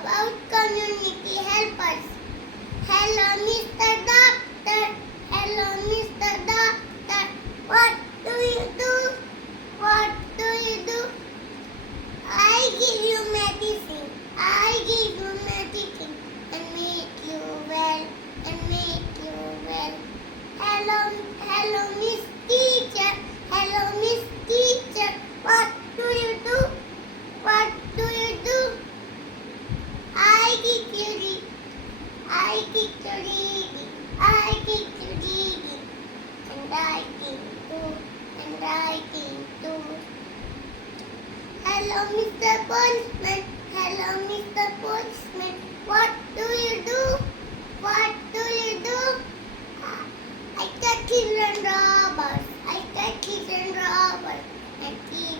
about community helpers. Hello, Mr. Doctor. Hello, Mr. Doctor. What do you do? What do you do? I give you medicine. I give you medicine and make you well. And make you well. Hello, hello, Miss Teacher. Hello, Miss Teacher. What do you do? What do you do? I teach you reading. I teach you reading. I teach you reading. And writing too. And writing too. Hello, Mr. Postman. Hello, Mr. Postman. What do you do? What do you do? I catch children robbers. I catch children robbers and keep